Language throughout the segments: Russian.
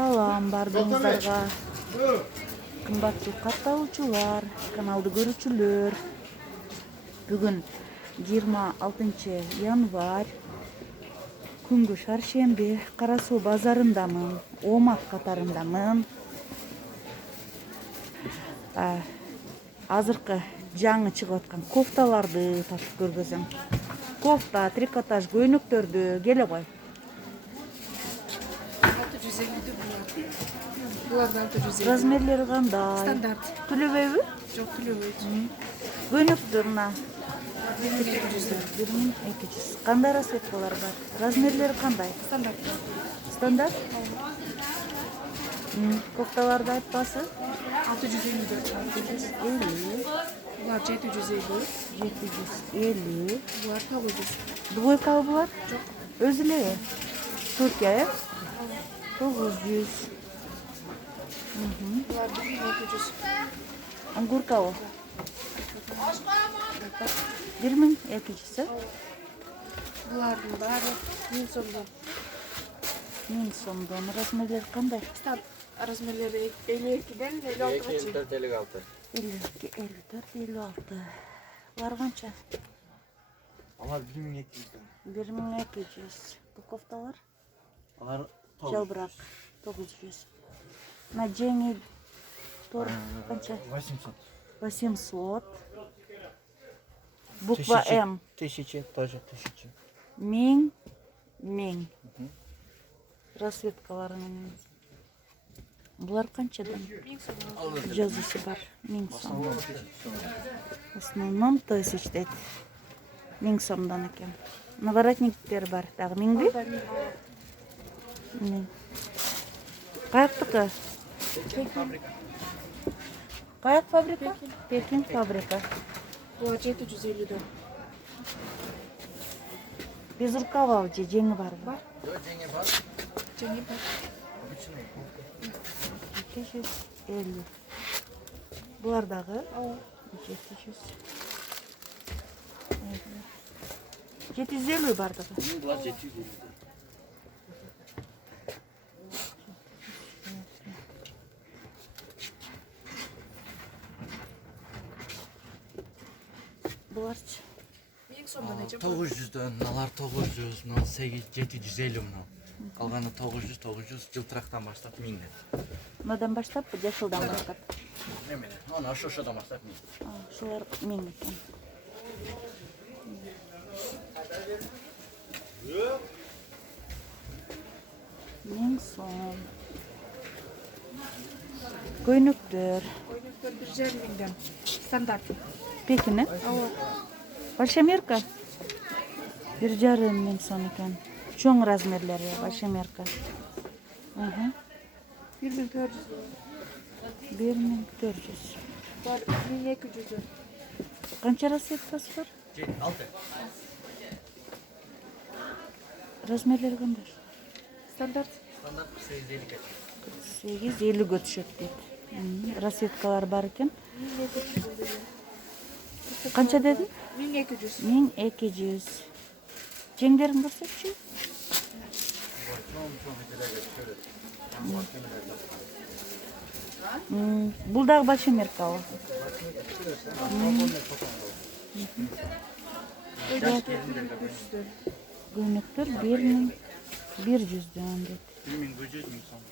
Салам бардыгыңыздарга. Кымбаттуу катталуучулар, каналды көрүүчүлөр. Бүгүн 26 январь. Күнгү шаршемби, Кара Суу базарындамын, Омак катарындамын. Азыркы жаңы чыгып аткан кофталарды тартып көргөзөм. Кофта, трикотаж, көйнөктөрдү келе кой. 650 булар. Булардан 650. Размерлери кандай? Стандарт. Төлөбөйбү? Жок, төлөбөйт. Көйнөктөр мына 1200. 1200. Кандай расцветкалар бар? Размерлери кандай? Стандарт. Стандарт? Кофталарды айтпасы? 654. 650. Булар 750. 750. Булар 900. Двойкалы булар? Жок. Өзү эле. Түркия, 900. Булар 1200. Ангуркалы? 1200. Булардын баары 1000 сомдон. 1000 сомдон. Размерлери кандай? Размерлери 52ден 56 чейин. 54-56. 52, 54, 56. Булар канча? Алар 1200. 1200. Бул кофталар? Алар Жалбырак 900. На жеңи тор канча? 800. 800. Буква М. 1000 тоже 1000. 1000. Расцветкалары менен. Булар канчадан? 1000 сомдон. Жазуусу бар. 1000 сом. В основном 1000 дейт. 1000 сомдон экен. Наворотниктер бар. Дагы 1000би? 1000. Каяктыкы? Каяк фабрика? Пекин фабрика. Булар 750ден. Без рукава же жеңи барбы? Жеңи бар. 750. Булар дагы? 700. 750 бар дагы. Булар 750. Буларчы? 1000 сомдон эже. 900'дөн, алар 900, мына 8, 750 мына. Калганы 900, 900 жылтырактан баштап 1000ден. Мынадан баштап, жашылдан баштап. Эмне? Ана ошодан баштап 1000. Шулар 1000 экен. Миң сом. Көйнөктөр. Көйнөктөр 1,5 стандарт. Пекин, Большая мерка? 1,5 сом экен. Чоң размерлери, большая мерка. 1400. 1400. Булар 1200. Канча расцветкасы бар? 6. Размерлери кандай? Стандарт. Стандарт 850. 8-50 өтүшөт дейт. Расцветкалар бар экен. 1200. Канча дедин? 1200. 1200. Жеңдерин көрсөтчү. Бул дагы большой меркалы. Көйнөктөр 1100дөн дейт. 1100, 1000 сом.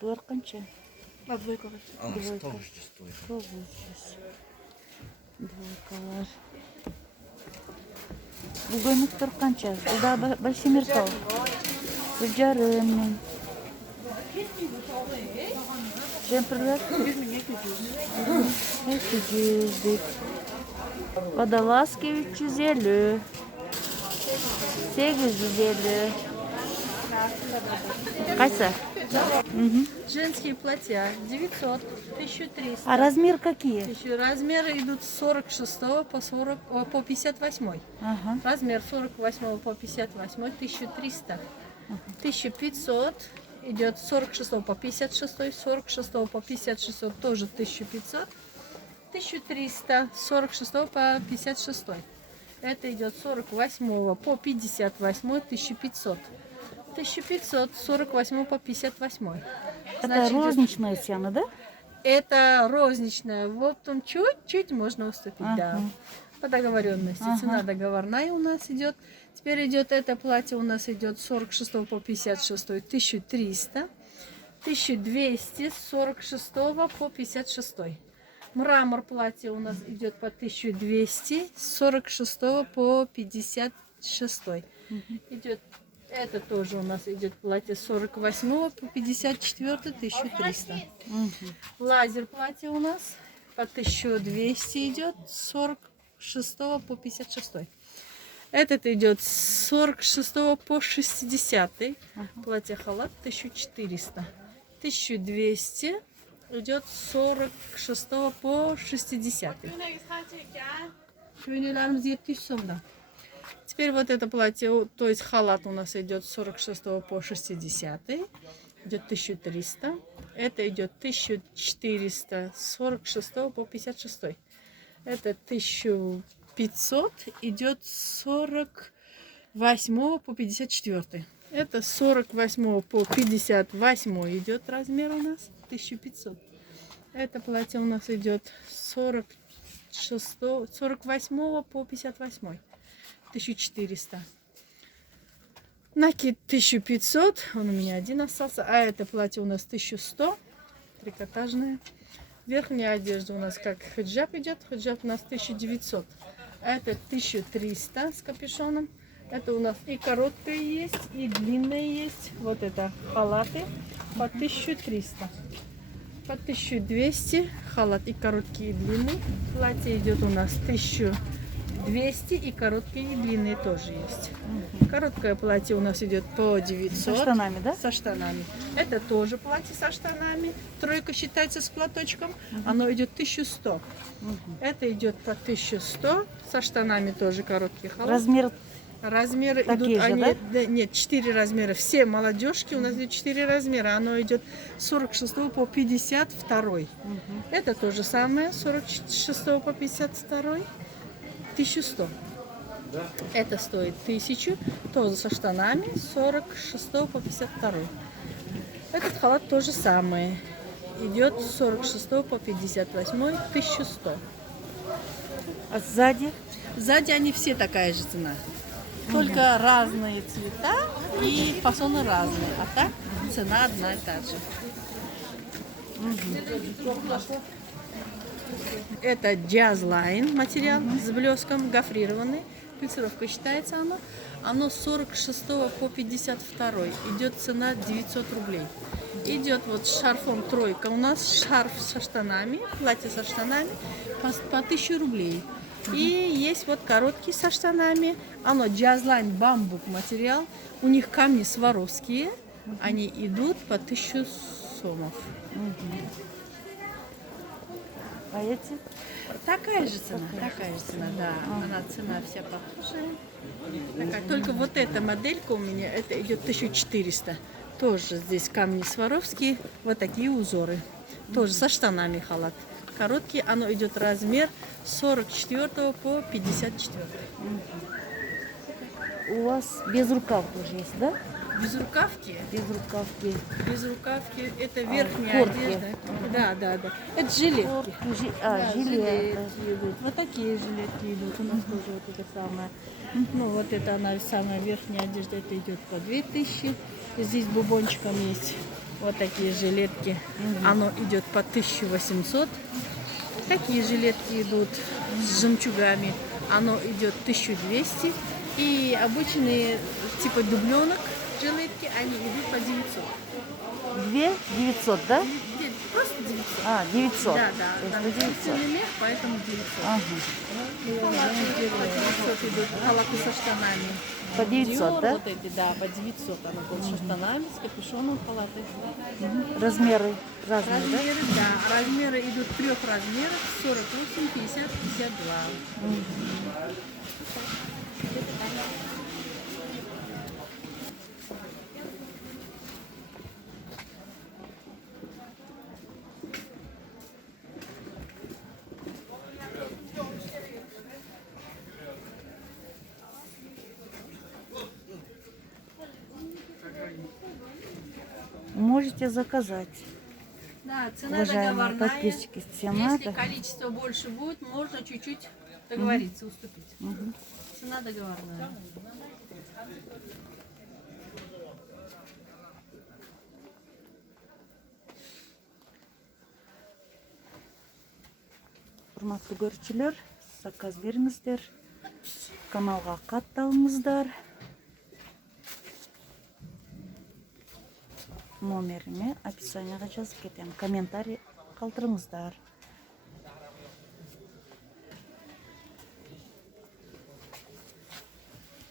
Булар канча? Двойкага. Ана Двойка. 900 стоит. 900. Двойкалар. Бул көйнөктөр канча? Бул дагы большой меркалы. 1,5 Жемпирлер 200 дейт. Водолазки 350. 850. Кайсы? Женские платья 900, 1300. А размер какие? Размеры идут с 46 по 58. Ага. Размер 48 по 58 1300. 1500 идет с 46 по 56, 46 по 56 тоже 1500. 1300 с 46 по 56. Это идет 48 по 58 1500. 1500, 48 по 58. Это Значит, розничная цена, да? это розничная. Вот там чуть-чуть можно уступить, да. По договоренности. Цена договорная у нас идет. Теперь идет это платье у нас идет 46 по 56 1300. 1200 с 46 по 56. Мрамор платье у нас идет по 1200 с 46 по 56. Идет это тоже у нас идет платье 48 по 54 1300. Лазер платье у нас по 1200 идет с 46 по 56. Этот идет с 46 по 60. Платье халат 1400. 1200 идет с 46 по 60. Şöylelerimiz 70 somda. Теперь вот это платье, то есть халат у нас идет с 46 по 60. Идет 1300. Это идет 1400 с 46 по 56. Это 1500 идет с 48 по 54. Это с 48 по 58 идет размер у нас 1500. Это платье у нас идет с 48 по 58. 1400. Накид 1500. Он у меня один остался. А это платье у нас 1100. Трикотажное. Верхняя одежда у нас как хиджаб идет. Хиджаб у нас 1900. А это 1300 с капюшоном. Это у нас и короткое есть, и длинное есть. Вот это халаты по 1300. По 1200 халат и короткий, и длинный. Платье идет у нас 1200 и короткие, и длинные тоже есть. Короткое платье у нас идет по 900. Со штанами, да? Со штанами. Это тоже платье со штанами. Тройка считается с платочком. Оно идет 1100. Это идет по 1100. Со штанами тоже короткий халат. Размеры такие идут, же, они, да? да, нет, 4 размера. Все молодежки у нас идет 4 размера. Оно идет с 46 по 52. Это то же самое, 46 по 52. 1100. Это стоит 1000, тоже со штанами, 46 по 52. Этот халат то же самое. Идет с 46 по 58, 1100. А сзади? Сзади они все такая же цена. Только разные цвета и фасоны разные. А так цена одна и та же. Это Jazzline материал с блеском, гофрированный. Плюсировка считается оно. Оно с 46 по 52. Идет цена 900 рублей. Идет вот с шарфом тройка. У нас шарф со штанами, платье со штанами по 1000 рублей. И есть вот короткий со штанами. Оно Jazzline бамбук материал. У них камни сваровские. Они идут по 1000 сомов. А эти? Такая же цена, да. Она цена вся похожая. Такая. Только вот эта моделька у меня, это идет 1400. Тоже здесь камни сваровские, вот такие узоры. Тоже со штанами халат. Короткий, оно идет размер с 44 по 54. У вас без рукав тоже есть, да? Без рукавки? Без рукавки. Без рукавки. Это верхняя куртки. одежда. Да. Это жилетки. Да, жилеты. идут. Вот такие жилетки идут. У нас тоже вот это самое. Ну, вот это она самая верхняя одежда. Это идет по 2000. Здесь бубончиком есть вот такие жилетки. Оно идет по 1800. Такие жилетки идут с жемчугами. Оно идет 1200. И обычные типа дубленок жилетки, они идут по 900. 900, да? Нет, просто 900. А, 900. Да. То Там есть 900. мех, поэтому 900. Ага. Халаты по 900 идут, халаты со штанами. По 900, Dior да? Вот эти, да, по 900. Она будет со штанами, с капюшоном халаты. Размеры разные, да? Размеры, да. Размеры идут 3 размеров. 48, 50, 52. можете заказать. Да, цена Уважаемые договорная. подписчики, цена. Если количество больше будет, можно чуть-чуть договориться, уступить. Цена договорная. Урматтуу көрүүчүлөр, заказ бериңиздер. Каналга катталыңыздар. Номериме описанияга жазып кетем. Комментарий калтырыңыздар.